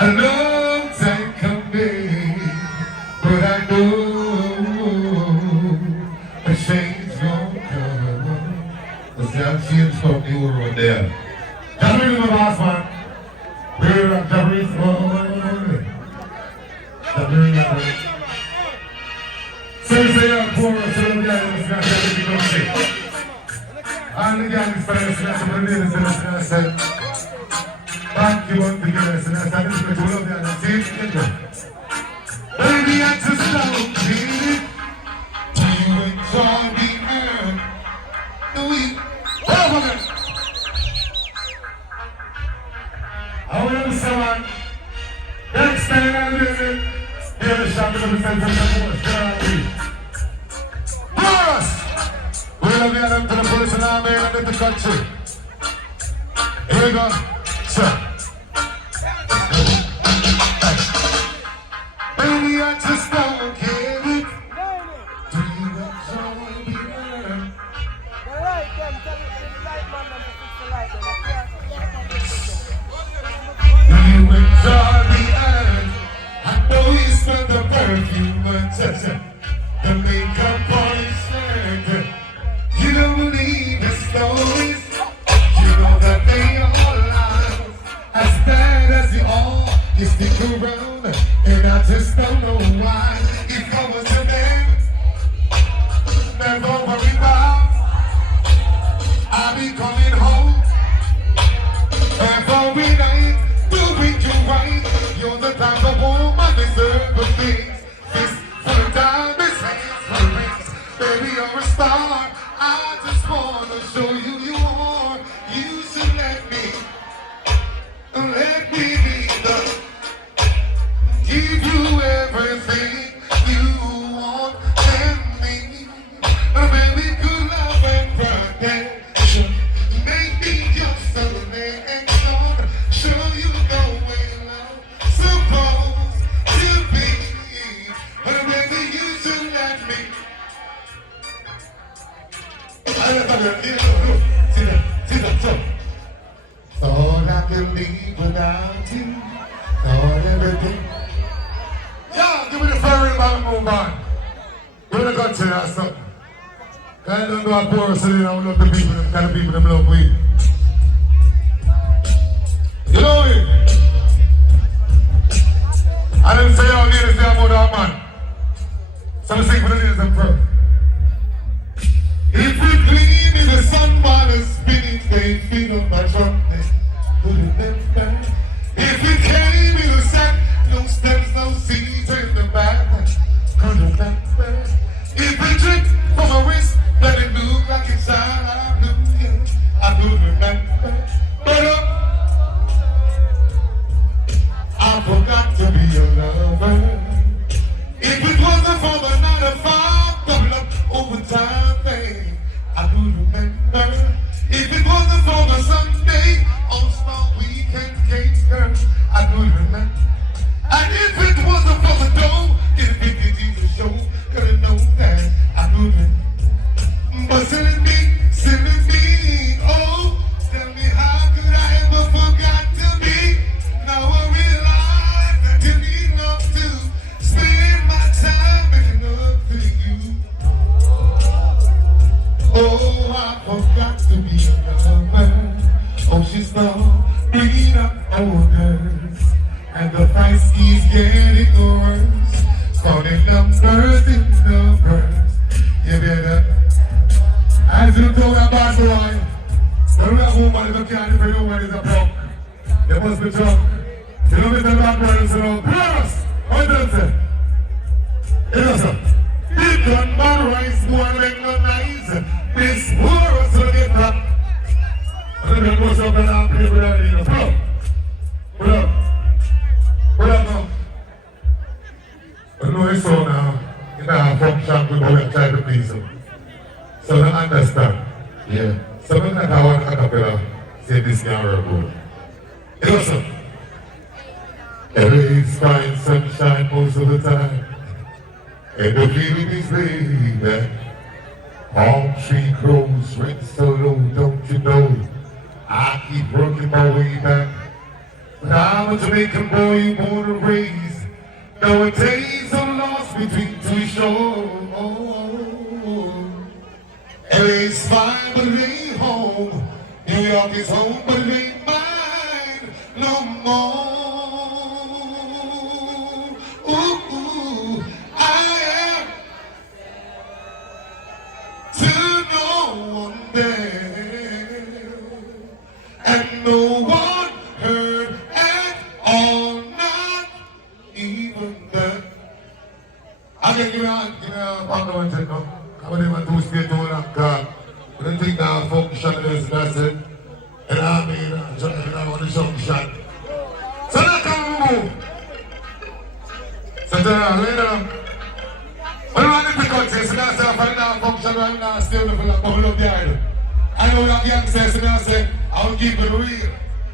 A long time coming, but I know a change gonna come. Cause that change from the world there. Jamaica is my boss, man. We're at Jamaica, man. Jamaica. So you say you're poor, so the guy is not going to be Kutchie. And the guy is first, that's what it is, and I said, thank you once again, and I said, this is what you love, and I say it again. Baby, I just love it. Do you enjoy being here? Do we? Oh, my God. I want to say, man, next time I do it, give a shot to the sense of the voice. Get out of here. We love you and to the police and army and the country. Here we go. Sir. Baby, I just don't get it. Do you enjoy the earth? The light, them, tell the light man to fix the light. Do you enjoy the earth? I know you smell the perfume, but the makeup on his shirt. You don't believe the stories. You know that they are lies. As bad as they are, you stick around, and I just don't know why. It covers your name. Never worry about. I'll be coming home every night, doing you right. You're the type of woman deserve the things. This for the diamonds, hands for the rings. Baby, you're a star. I just wanna show you you are. You should let me be the give you everything you want and need. Baby, good love and protection. Make me your selection. Show you the way love supposed to be. Baby, you should let me. Thought I could leave without you. Thought everything. Yeah, give me the fairy man move on. Give me the Kutchie or something. I don't know how poor so I don't love the people, the kind of people that love weed. You know it? I didn't say all ladies there about our man. So I sing for the ladies and pray. If we gleam in the sun while it's spinning, they feed on my trumpet. If we came in the sun, no stems, no seeds in the back. If we drink from a wrist, let it move like it's out of blue. I do remember. But I forgot to be your lover. If it wasn't for the 9 to 5, double up overtime thing, I do remember. If it wasn't for the Sunday on small weekend games, girl, I do remember. And if it wasn't for the dough, if it did Jesus show, gotta know that I do remember. But silly me, oh, tell me how could I ever forget to be? Now I realize that you need love to spend my time making up for you. Oh, I forgot to be a lover. Oh, she's bringing up orders, and the price keeps getting worse. Starting numbers in numbers. You better, as you know that bad boy, the real woman is a candy for you when it's a punk. You must be drunk. You know Mr. Black Brothers, you know, plus, what does it? You know, sir. Big gun, man, rice, boy, make no nice. This world will get up. And then goes up and up here without you. What up? What up now? I know it's so now. You know how function with how we try to please them. So I understand. Yeah. So I'm not how I acapella say this can work good. You know, sir. Everything's fine, sunshine most of the time. And the feeling is baby. Palm tree grows, rent so low, don't you know? I keep working my way back. But I'm I'm a Jamaican boy born and raised. Nowadays I'm lost between two shores. LA's fine, but it ain't home. New York is home, but it ain't mine no more. Ooh, I am to no one there, and no one heard at all, not even that. I can give a partner and take no. I want him to do straight to that car. I don't think that function is necessary. And I mean, I want to function. So now come move. So later. When I want to pick up, so now I find out function right now, still the bubble up the yard. I know that young so now say, I will keep it real.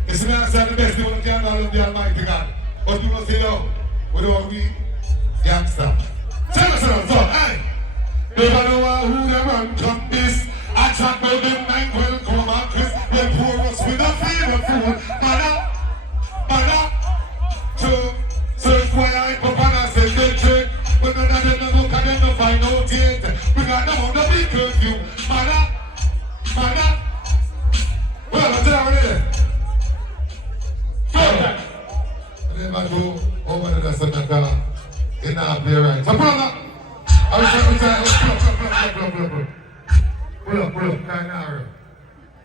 It's now say the best thing we can all of the Almighty God. But you don't say no. What do I mean? Youngster. Tell us so, hey. Never know who the run come this. I talk about them nine well come on Chris. They pour us with a fever food. Man up. Search why I pop and I say they check. But none of them no look at them no find out yet. We got them on the big curfew. Man up. Well, I'm telling you there. And then I go over to the Senegal. They not play right. So pull up. Pull up, kind of.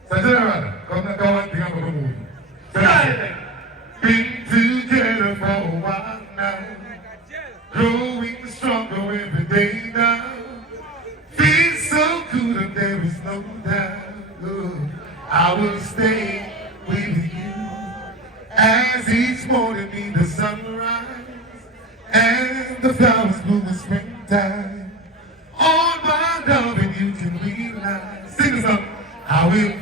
So, General, come to go and think about the movie. Been together for a while now, growing stronger every day now. Feels so good and there is no doubt. I will stay with you as each morning in the sunrise and the flowers bloom in springtime. All my loving you can realize. Sing this song. I will.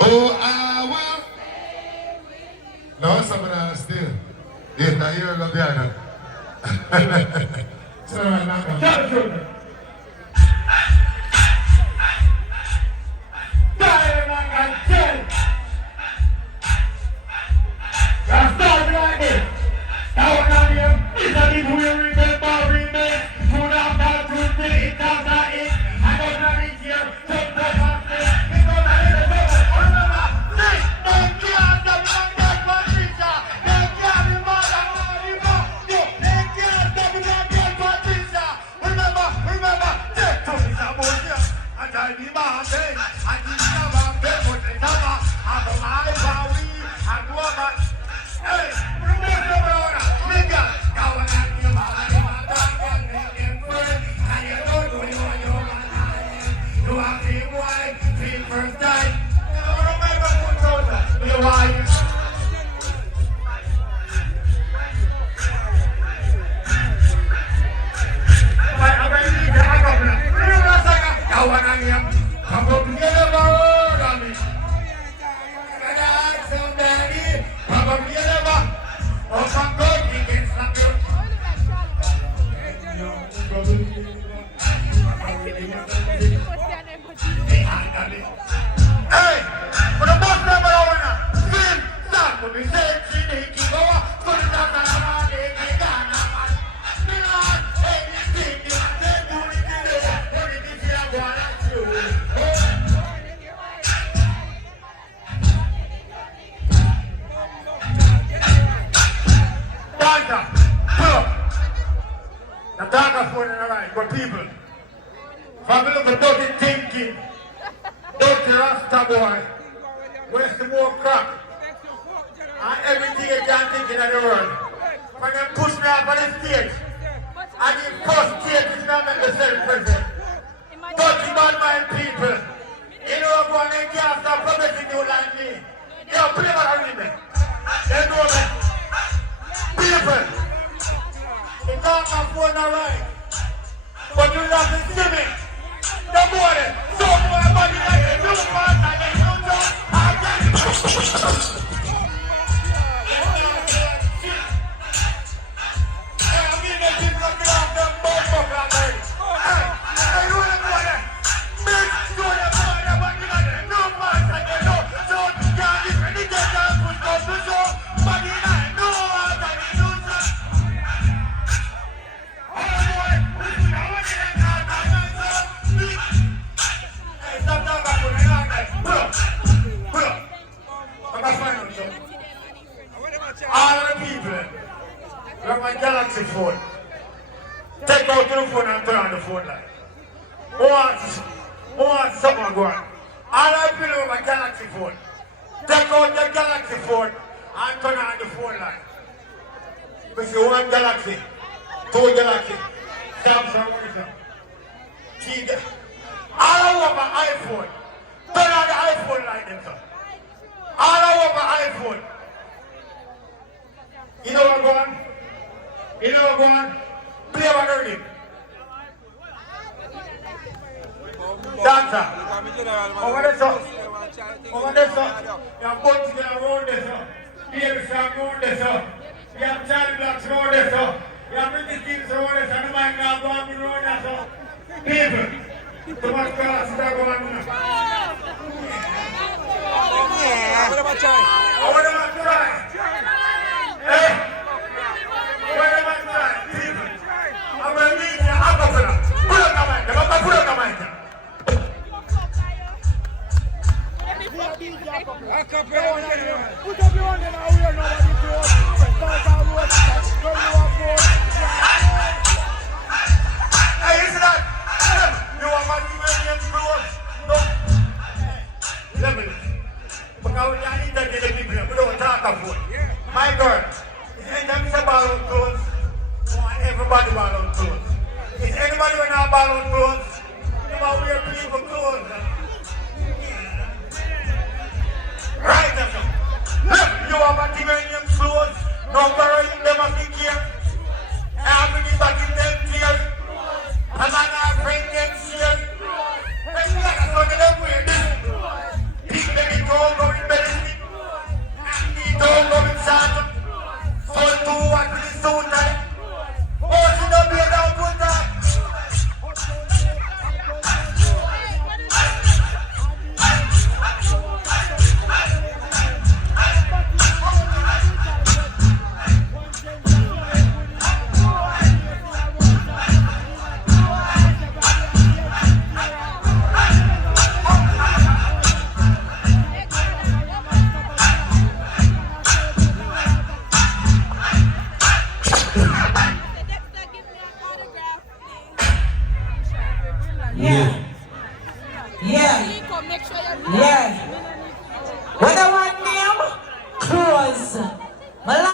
Oh, I will. No, something else still. Yes, I hear it up there. It's all right now. Tell the truth. Dying like I said. You're starting like this. Now we're not here. It's not even weary. All the people who have my Galaxy phone, take out the phone and turn on the phone light. Who wants someone going? All the people who have my Galaxy phone, take out the Galaxy phone and turn on the phone light. Because you want Galaxy, 2 Galaxy, Samsung, three. All over my iPhone, turn on the iPhone light them, sir. All over my iPhone. You know what going? You know what going? Play what earning. Dancer. Over there, sir. Over there, sir. You have Bunty there around there, sir. Baby Shark around there, sir. You have Charlie Blacks around there, sir. You have British Kings around there, sir. No mind now go on around there, sir. People, too much colors that go on now. Yeah. What about Chai? Over there, man, try. Hey! Where am I trying? People, I'm going to need you. I'm going to put up the mic. I'm going to put up the mic. Put up your hand and I will nobody to us. Start our road. Go to our boat. Hey, you see that? You want my Romanian clothes? No. Let me. Because when you interview the people, we don't talk about it. My girl, is there a balloon clothes? Want everybody balloon clothes. Is anybody wearing our balloon clothes? You want wear people clothes? Right, that's it. Look, you want my Romanian clothes? No, girl,